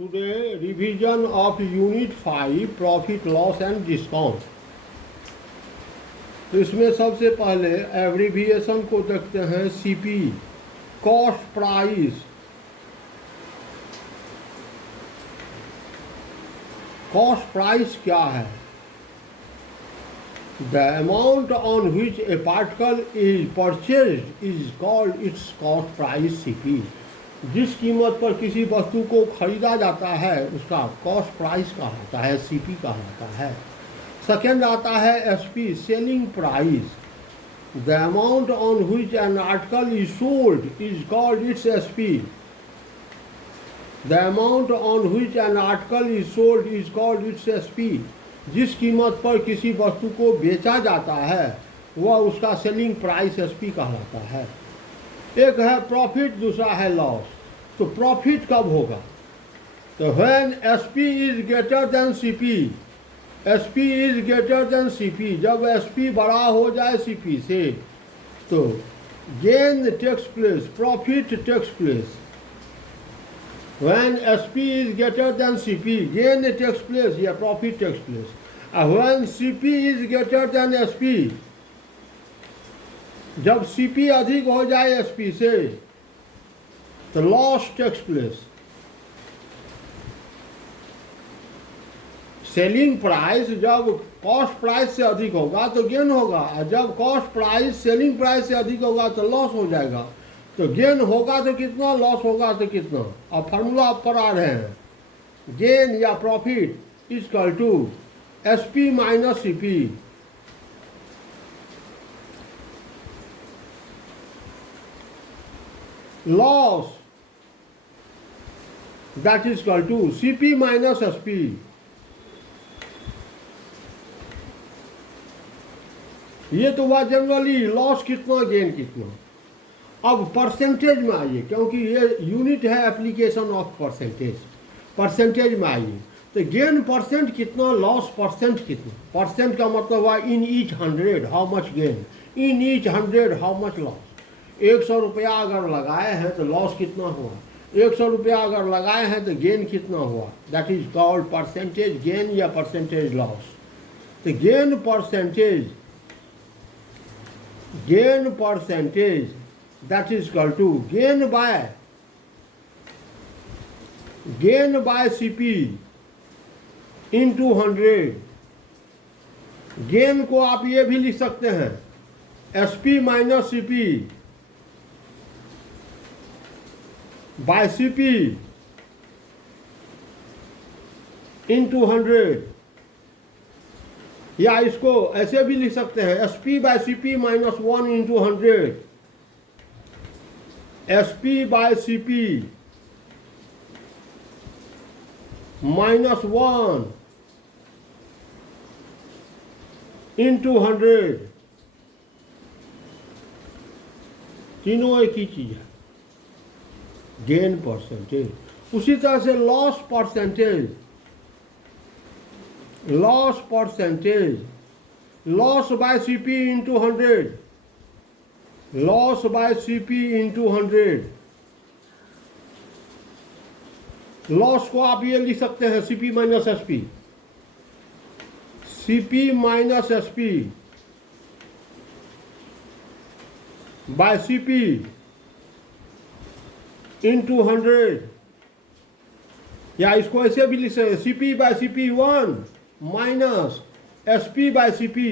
Today revision of Unit 5 Profit Loss and Discount। तो इसमें सबसे पहले एब्रीविएशन को देखते हैं CP, cost price. Cost price क्या है? The amount on which a particle is purchased is called its cost price CP। जिस कीमत पर किसी वस्तु को खरीदा जाता है उसका कॉस्ट प्राइस कहलाता है, सीपी कहलाता है। सेकेंड आता है SP, selling price. The amount on which an article is sold is called its SP. The amount on which an article is sold is called its SP. जिस कीमत पर किसी वस्तु को बेचा जाता है वह उसका सेलिंग प्राइस एसपी कहलाता है। एक है प्रॉफिट, दूसरा है लॉस। तो प्रॉफिट कब होगा? तो when SP is greater than CP. SP is greater than CP, जब एसपी बड़ा हो जाए सीपी से तो gain takes place, profit takes place. When SP is greater than CP, gain takes place या profit takes place. When CP is greater than SP, जब CP अधिक हो जाए एसपी से तो loss takes place. Selling price जब cost price से अधिक होगा तो गेन होगा, और जब कॉस्ट प्राइस सेलिंग प्राइस से अधिक होगा तो लॉस हो जाएगा। तो गेन होगा तो कितना, लॉस होगा तो कितना। अब फार्मूला आप पर आ रहे हैं, गेन या profit is equal to SP minus CP. Loss that is equal to CP minus SP. ये तो हुआ जनरली लॉस कितना, गेन कितना। अब परसेंटेज में आइए, क्योंकि ये यूनिट है एप्लीकेशन ऑफ परसेंटेज। परसेंटेज में आइए तो गेन परसेंट कितना, लॉस परसेंट कितना। परसेंट का मतलब हुआ in each 100 how much gain, in each 100 how much loss. 100 रुपया अगर लगाए हैं तो लॉस कितना हुआ, 100 रुपया अगर लगाए हैं तो गेन कितना हुआ। That is called percentage gain या परसेंटेज लॉस। तो gain percentage that is equal to gain by CP into 100। Gain को आप ये भी लिख सकते हैं SP minus CP by CP into 100, या इसको ऐसे भी लिख सकते हैं SP by CP minus 1 into 100। SP by CP minus 1 into 100, तीनों एक ही चीज है, गेन परसेंटेज। उसी तरह से loss percentage, loss bye CP into 100, loss bye CP into 100। Loss को आप ये लिख सकते हैं CP minus SP, CP minus SP by CP into 100, या इसको ऐसे भी लिख सकते हैं CP by CP 1 minus SP by CP.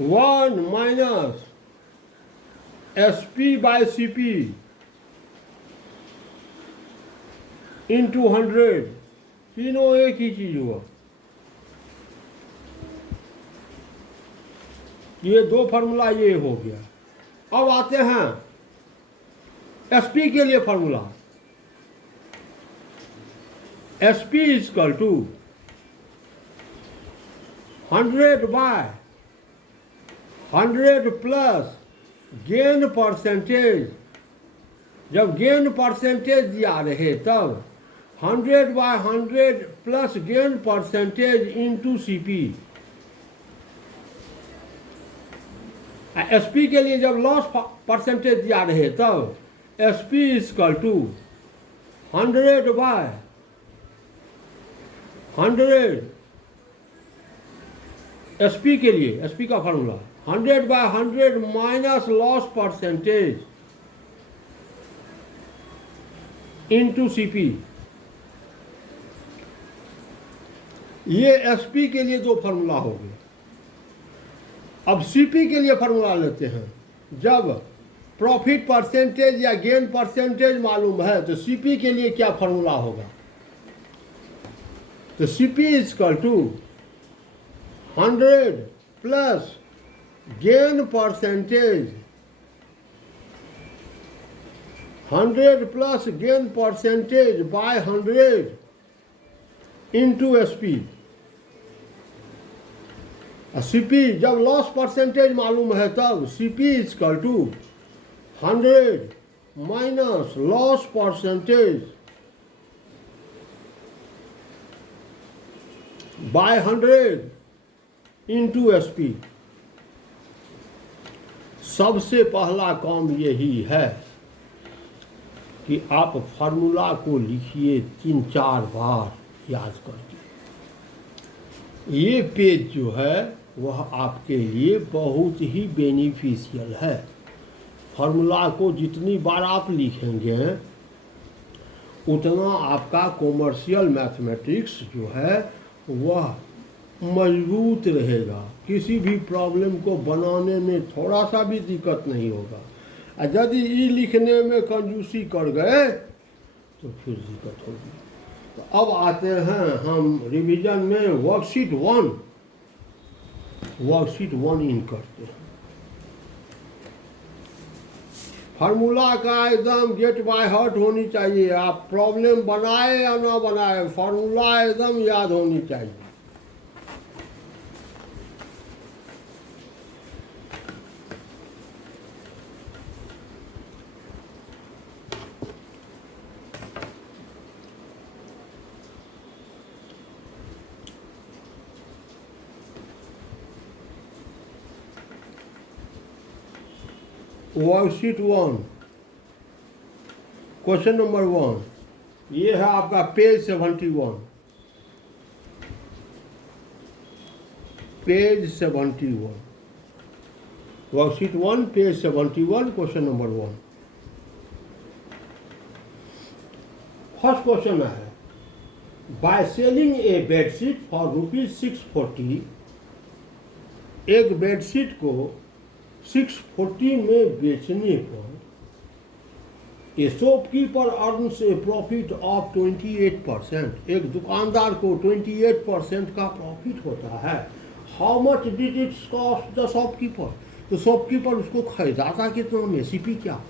One minus SP by CP into 100, तीनों एक ही चीज हुआ। ये दो फार्मूला ये हो गया। अब आते हैं एसपी के लिए formula. SP is equal to 100 by 100 plus gain percentage. जब गेन परसेंटेज दिया रहे तब 100 by 100 plus gain percentage into CP. SP के लिए जब लॉस परसेंटेज दिया रहे तब एसपी इजकल टू 100/100 एसपी के लिए, एसपी का formula 100/100 minus loss percentage into CP. ये एसपी के लिए दो फार्मूला हो गए। अब सीपी के लिए फार्मूला लेते हैं। जब प्रॉफिट परसेंटेज या गेन परसेंटेज मालूम है तो सीपी के लिए क्या फार्मूला होगा? तो CP is equal to 100 plus gain percentage 100 plus gain percentage by 100 into SP. CP जब लॉस परसेंटेज मालूम है तब CP is equal to 100 minus loss percentage by 100 into SP. सबसे पहला काम यही है कि आप फार्मूला को लिखिए 3-4 बार याद करके। ये पेज जो है वह आपके लिए बहुत ही बेनिफिशियल है। फार्मूला को जितनी बार आप लिखेंगे उतना आपका कॉमर्शियल मैथमेटिक्स जो है वह मजबूत रहेगा। किसी भी प्रॉब्लम को बनाने में थोड़ा सा भी दिक्कत नहीं होगा। और यदि ई लिखने में कंजूसी कर गए तो फिर दिक्कत होगी। तो अब आते हैं हम रिवीजन में वर्कशीट 1 इन करते हैं। फार्मूला का एकदम गेट बाय हार्ट होनी चाहिए। आप प्रॉब्लम बनाए या ना बनाए, फार्मूला एकदम याद होनी चाहिए। वर्कशीट 1 क्वेश्चन नंबर 1 ये है आपका page 71। Page 71 worksheet 1 page 71 question number 1। First question है by selling a bedsheet for ₹640। एक बेडशीट को 640 में बेचने पर a shopkeeper earns a profit of 28%। एक दुकानदार को 28% का प्रॉफिट होता है। How much did it cost the shopkeeper? तो शॉपकीपर उसको खरीदा था कितना में? सीपी क्या?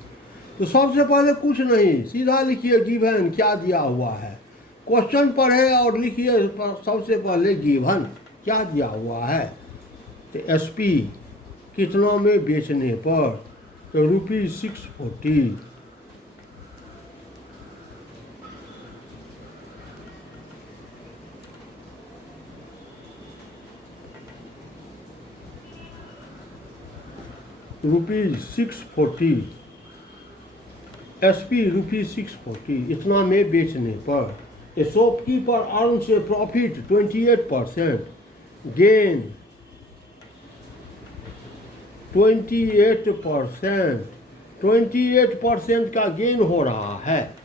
तो सबसे पहले कुछ नहीं, सीधा लिखिए गिवन क्या दिया हुआ है। क्वेश्चन पढ़े और लिखिए सबसे पहले गिवन क्या दिया हुआ है। तो एसपी कितना में बेचने पर? तो ₹640। ₹640 एसपी ₹640 इतना में बेचने पर a shopkeeper earns a profit 28%, gain 28% का गेन हो रहा है।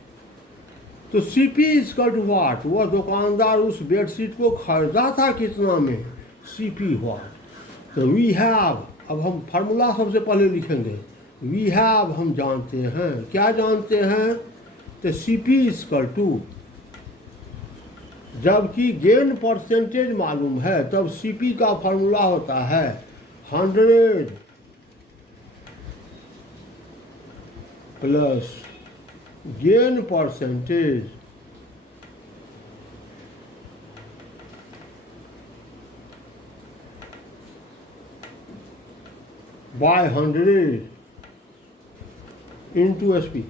तो सीपी इजकल टू व्हाट? वह दुकानदार उस बेडशीट को खरीदा था कितना में? CP what? तो वी हैव, अब हम फार्मूला सबसे पहले लिखेंगे। वी हैव हम जानते हैं, क्या जानते हैं? तो सीपी इजकल टू, जबकि गेन परसेंटेज मालूम है तब सीपी का फार्मूला होता है 100 plus gain percentage by 100 into SP.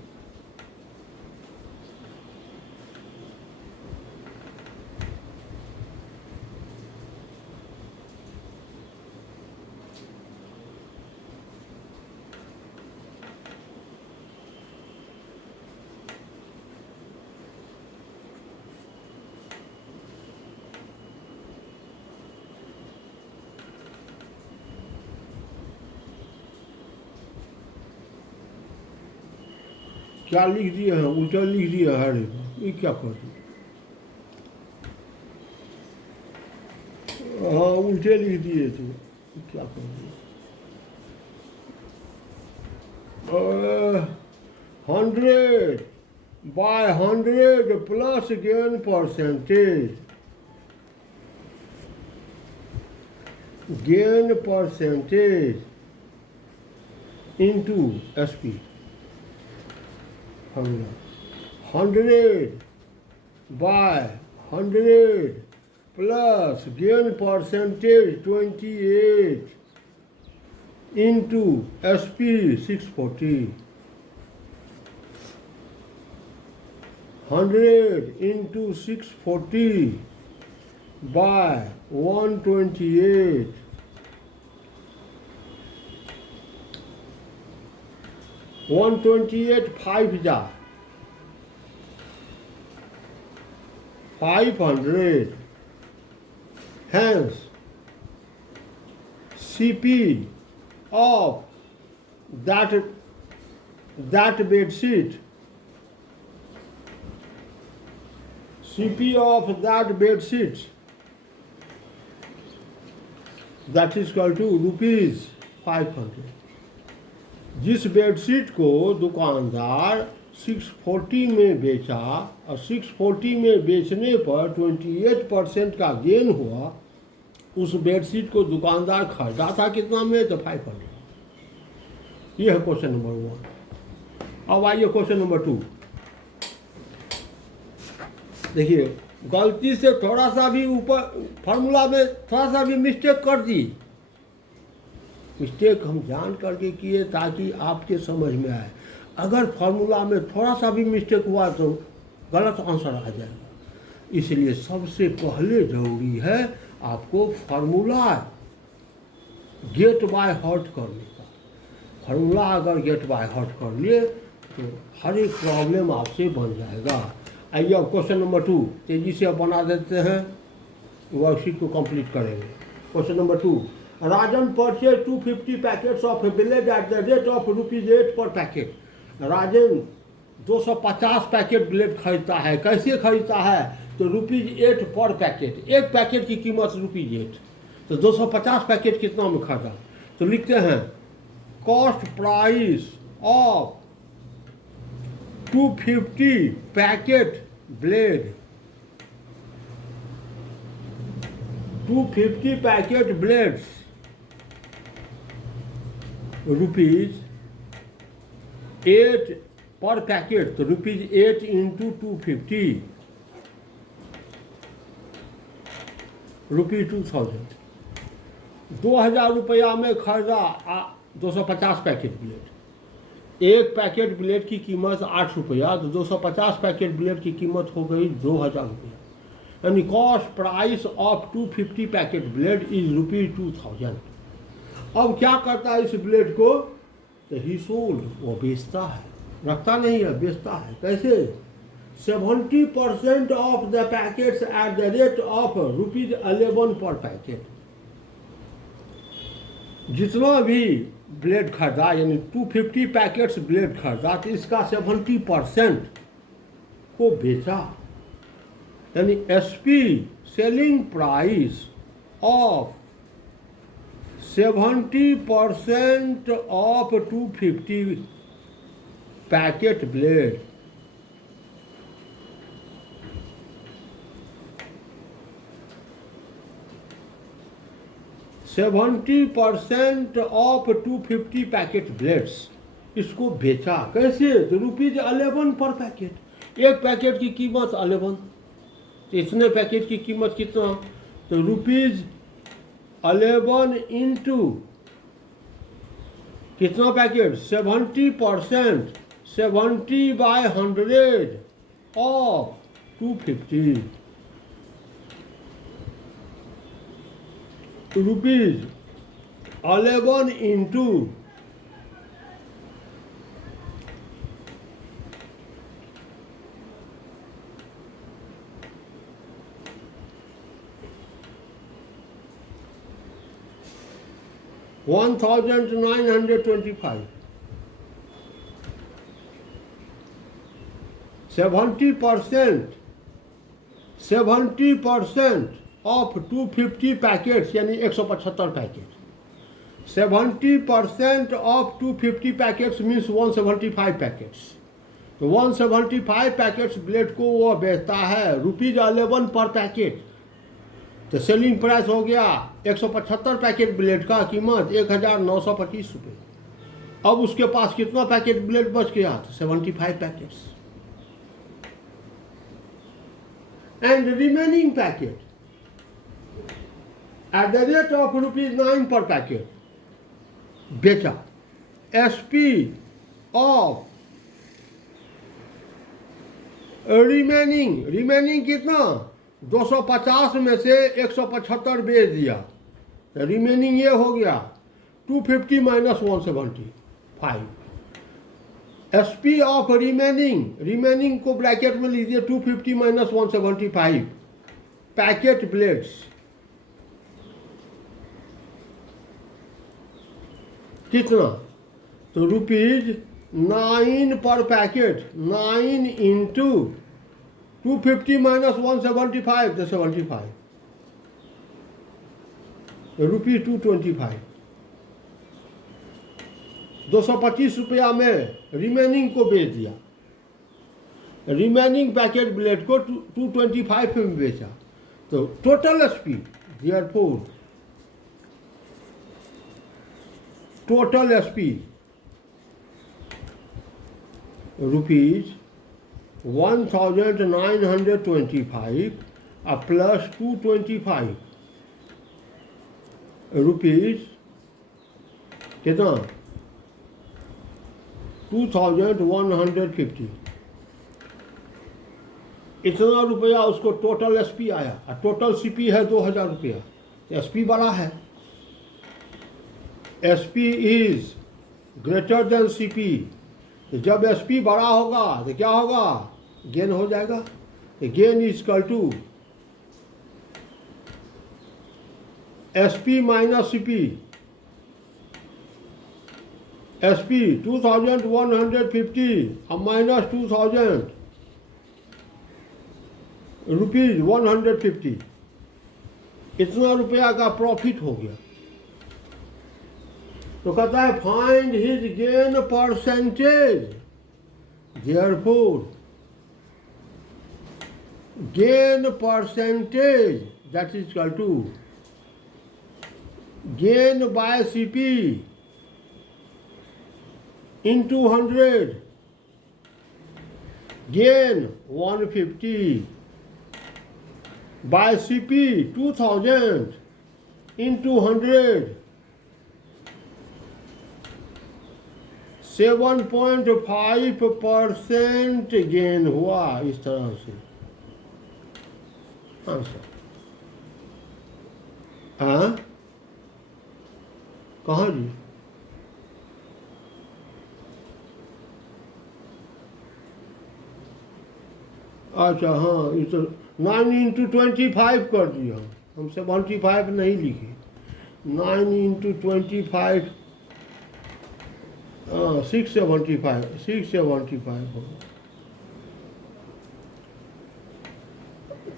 क्या लिख दिए हैं, उल्टा लिख दिए हैं। अरे ये क्या कर दिए, हाँ उल्टे लिख दिए थे, क्या कर दिए। 100 by 100 plus gain percentage, gain percentage into SP formula. 100 by 100 plus gain percentage 28 into SP 640. 100 into 640 by 128. 128 5 जा 500. Hence, CP of that bed sheet, CP of that bed sheet, that is equal to rupees 500. जिस bedsheet को दुकानदार 640 में बेचा और 640 में बेचने पर 28% का गेन हुआ, उस बेडशीट को दुकानदार खरीदा था कितना में, तो 500। ये है क्वेश्चन नंबर 1। अब आइए क्वेश्चन नंबर 2। देखिए गलती से थोड़ा सा भी ऊपर फार्मूला में थोड़ा सा भी मिस्टेक कर दी, मिस्टेक हम जान करके किए ताकि आपके समझ में आए। अगर फार्मूला में थोड़ा सा भी मिस्टेक हुआ तो गलत आंसर आ जाएगा। इसलिए सबसे पहले ज़रूरी है आपको फार्मूला गेट बाय हार्ट करने का। फार्मूला अगर गेट बाय हार्ट कर लिए तो हर एक प्रॉब्लम आपसे बन जाएगा। आइए अब क्वेश्चन नंबर 2 तेज़ी से बना देते हैं, वर्कशीट को कंप्लीट करेंगे। Question number 2, Rajan purchase 250 packets of blade at the rate of ₹8 पर पैकेट। राजन 250 पैकेट ब्लेड खरीदता है। कैसे खरीदता है, तो ₹8 पर पैकेट। एक पैकेट की कीमत ₹8, तो 250 पैकेट कितना में खरीदा, तो लिखते हैं cost price of 250 packet blade, 250 packet blades ₹8 पर पैकेट, तो ₹8 इंटू 250 ₹2000। 2000 रुपया में खरीदा 250 पैकेट ब्लेड। एक पैकेट ब्लेड की कीमत 8 रुपया, तो 250 पैकेट ब्लेड की कीमत हो गई 2000 रुपया। यानी cost price of 250 packet blade is ₹2000। अब क्या करता है इस ब्लेड को, तो ही सोल्ड, वो बेचता है, रखता नहीं है, बेचता है। कैसे, 70% of the packets at the rate of ₹11 पर पैकेट। जितना भी ब्लेड खरीदा, यानी 250 पैकेट्स ब्लेड खरीदा, तो इसका 70% को बेचा। यानी SP selling price of 70% of 250 packet blade %70 of 250 packet blades, इसको बेचा। कैसे, तो ₹11 पर पैकेट। एक पैकेट की कीमत 11, तो इतने पैकेट की कीमत कितना, तो ₹11 इंटू कितना packet, 70%, 70 by 100 of 250, ₹11 into 1925, 70% of 250 packets, यानी 175 packet, 70% of 250 packets means 175 packets. तो 175 पैकेट्स ब्लेड को वो बेचता है ₹11 पर पैकेट। तो सेलिंग प्राइस हो गया 175 पैकेट ब्लेड का कीमत 1925 रुपये। अब उसके पास कितना पैकेट ब्लेड बच गया? तो 75 packets. And remaining packet at the rate of ₹9 पर पैकेट बेचा। एसपी ऑफ रिमेनिंग कितना? 250 में से 175 बेच दिया। तो रिमेनिंग ये हो गया 250 माइनस 175। एसपी ऑफ रिमेनिंग को ब्रैकेट में लीजिए, 250 माइनस 175 पैकेट ब्लेड्स। कितना? तो ₹9 पर पैकेट, 9 इंटू 250 माइनस 175 तो 75, ₹225। 225 रुपया में रिमेनिंग को बेच दिया। रिमेनिंग पैकेट ब्लेड को 225 में बेचा। तो total SP, therefore total SP ₹1925 plus 225 rupees कितना? 2150। इतना रुपया उसको टोटल एसपी आया। और टोटल सीपी है 2000 रुपया। तो एसपी बड़ा है। SP is greater than CP. तो जब एसपी बड़ा होगा तो क्या होगा? गेन हो जाएगा। तो gain is equal to SP minus CP. SP 2150 और माइनस 2000 ₹150। इतना रुपया का प्रॉफिट हो गया। तो कहता है find his gain percentage. Therefore gain percentage that is equal to gain by CP into 100, gain 150 by CP 2000 into 100, 7.5% gain हुआ। इस तरह से आंसर। हाँ, कहाँ जी? अच्छा हाँ, इस 9 इंटू 25 कर दिया। हम 75 नहीं लिखे। 9 इंटू 25 675 होगा।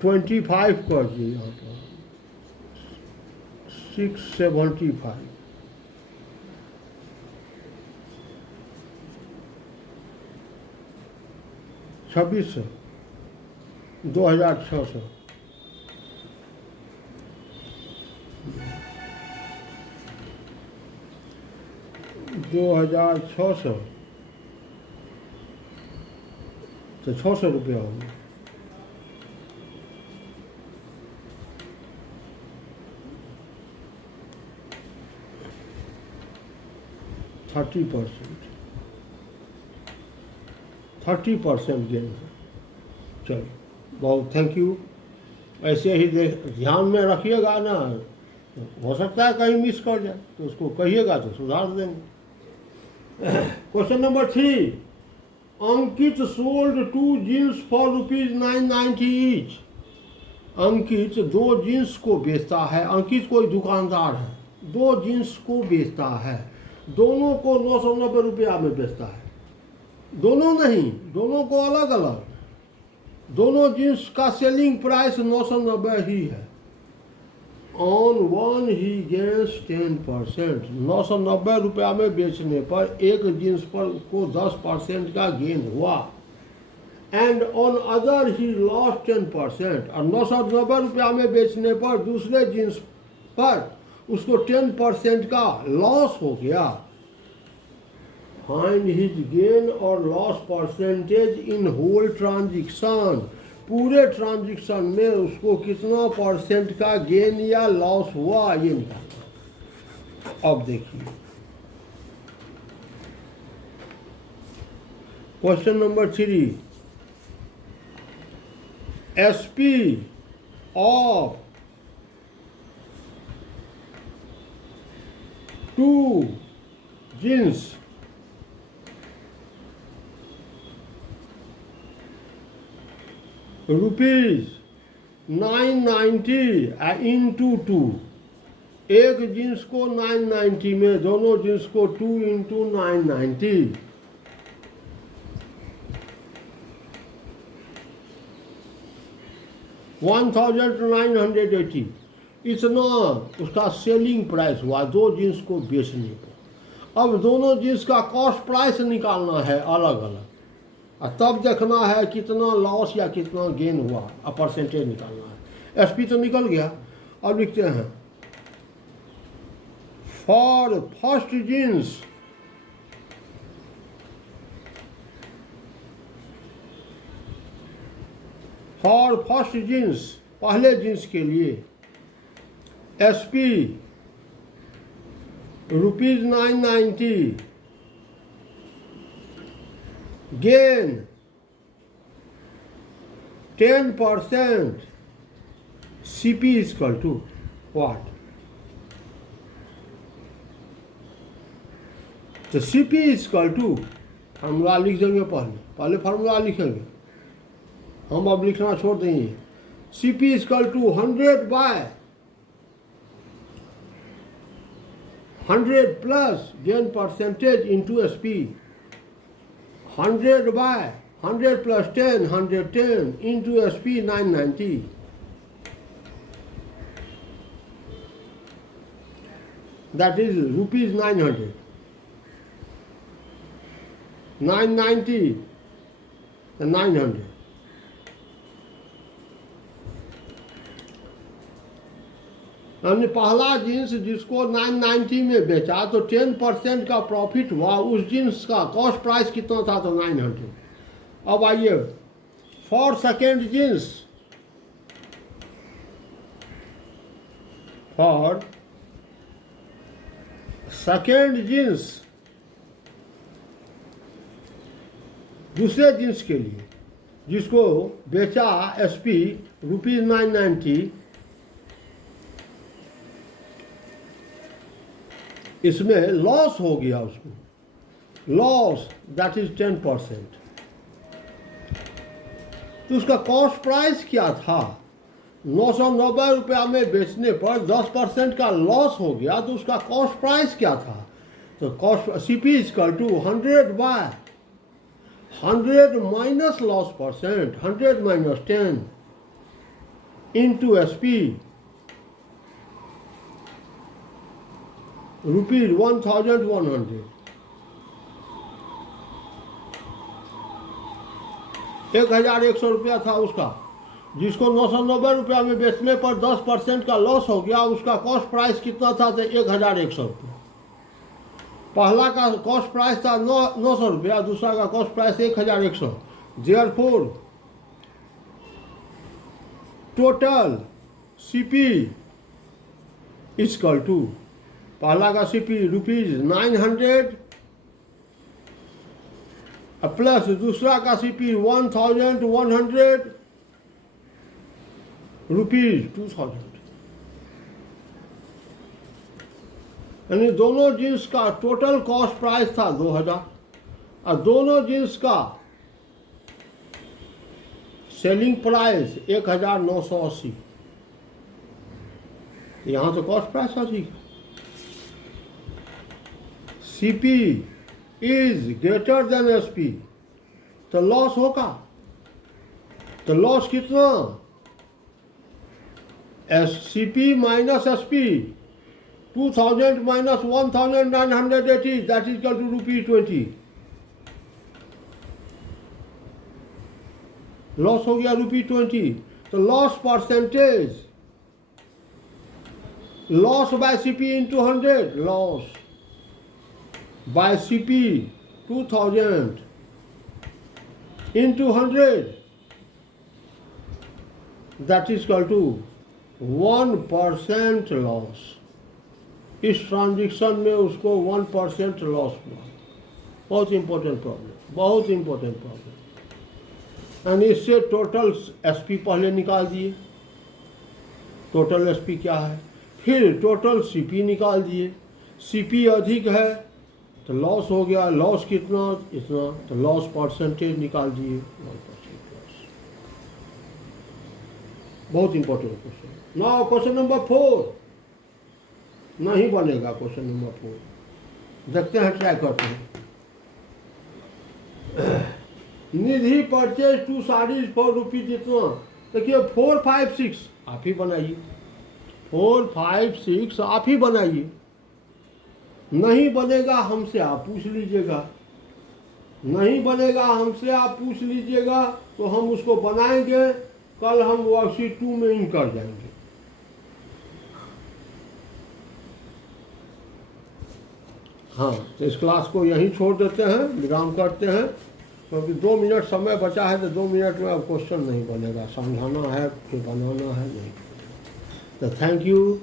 25 कर दिए यहाँ पर 675। छब्बीस 2600। तो 600 रुपया होगा। 30% गेन है। चलो, बहुत थैंक यू। ऐसे ही ध्यान में रखिएगा ना। हो सकता है कहीं मिस कर जाए तो उसको कहिएगा तो सुधार देंगे। Question number 3, Ankit sold 2 jeans for ₹990 each. Ankit 2 jeans को बेचता है। अंकित कोई दुकानदार है, 2 जीन्स को बेचता है। दोनों को 990 रुपया में बेचता है। दोनों नहीं, दोनों को अलग अलग दोनों जींस का सेलिंग प्राइस 990 ही है। On one he gains 10%। 990 रुपया में बेचने पर एक जींस पर को 10% का गेन हुआ। And on other he loss 10%। और 990 रुपया में बेचने पर दूसरे जींस पर उसको 10% का लॉस हो गया। फाइंड हिज गेन और loss percentage in whole transaction. पूरे ट्रांजेक्शन में उसको कितना परसेंट का गेन या लॉस हुआ ये निकालना। अब देखिए question number 3। SP of 2 jeans rupees 990 into 2। एक जींस को 990 में, दोनों जींस को 2 इंटू 990। $1980 इतना उसका सेलिंग प्राइस हुआ 2 जींस को बेचने पर। अब दोनों जींस का कॉस्ट प्राइस निकालना है अलग अलग, और तब देखना है कितना लॉस या कितना गेन हुआ, और परसेंटेज निकालना है। एसपी तो निकल गया। अब लिखते हैं फॉर फर्स्ट जींस पहले जींस के लिए SP rupees 990 gain 10%। CP is equal to what? तो CP is equal to formula लिख देंगे। पहले फार्मूला लिखेंगे हम, अब लिखना छोड़ देंगे। CP is equal to 100 by 100 plus gain percentage into SP। 100 by 100 plus 10, 110 into SP 990। That is rupees 900। 990 and 900। हमने पहला जींस जिसको 990 में बेचा तो 10% का प्रॉफिट हुआ। उस जींस का कॉस्ट प्राइस कितना था? तो 900। अब आइए for second jeans, for second jeans दूसरे जींस के लिए जिसको बेचा एसपी रुपीज 990, इसमें लॉस हो गया उसको, लॉस दैट इज 10%। तो उसका कॉस्ट प्राइस क्या था? 990 रुपया में बेचने पर 10% का लॉस हो गया, तो उसका कॉस्ट प्राइस क्या था? तो cost CP is equal to 100 by 100 minus loss percent, 100 minus 10 into SP rupees 1100। 1100 रुपया था उसका, जिसको 990 रुपया में बेचने पर 10% का लॉस हो गया। उसका कॉस्ट प्राइस कितना था? तो 1100 रुपया। पहला का कॉस्ट प्राइस था 900 रुपया, दूसरा का cost price 1100। Therefore total CP is equal to, पहला का CP रुपीज 900 प्लस दूसरा का CP 1100 रुपीज 2000। यानी दोनों जींस का टोटल कॉस्ट प्राइस था 2000, और दोनों जींस का सेलिंग प्राइस 1980। यहाँ तो कॉस्ट प्राइस अधिक। CP is greater than SP, तो लॉस होगा। तो लॉस कितना, SCP minus SP, 2000 minus 1980, that is equal to ₹20। Loss हो गया ₹20। तो loss percentage, loss by CP into 100, loss by CP 2000 into 100, that is equal to 1% loss. इस transaction में उसको 1% लॉस हुआ। बहुत इंपॉर्टेंट प्रॉब्लम, बहुत इंपॉर्टेंट प्रॉब्लम। एंड इससे टोटल SP पहले निकाल दिए, टोटल SP क्या है, फिर टोटल CP निकाल दिए, CP अधिक है तो लॉस हो गया, लॉस कितना, इतना, तो लॉस परसेंटेज निकाल दिए, 1% लॉस। बहुत important question. Now question number 4 नहीं बनेगा, क्वेश्चन नंबर 4 देखते हैं, ट्राई करते हैं। निधि परचेज 2 साड़ीज फॉर ₹, जितना, देखिए 4, 5, 6 आप ही बनाइए, 4, 5, 6 आप ही बनाइए। नहीं बनेगा हमसे आप पूछ लीजिएगा, नहीं बनेगा हमसे आप पूछ लीजिएगा, तो हम उसको बनाएंगे, कल हम वर्कशीट 2 में इन कर जाएंगे। हाँ, तो इस क्लास को यहीं छोड़ देते हैं, विराम करते हैं, क्योंकि 2 मिनट समय बचा है, तो 2 मिनट में अब क्वेश्चन नहीं बनेगा, समझाना है कि बनाना है नहीं। तो थैंक यू।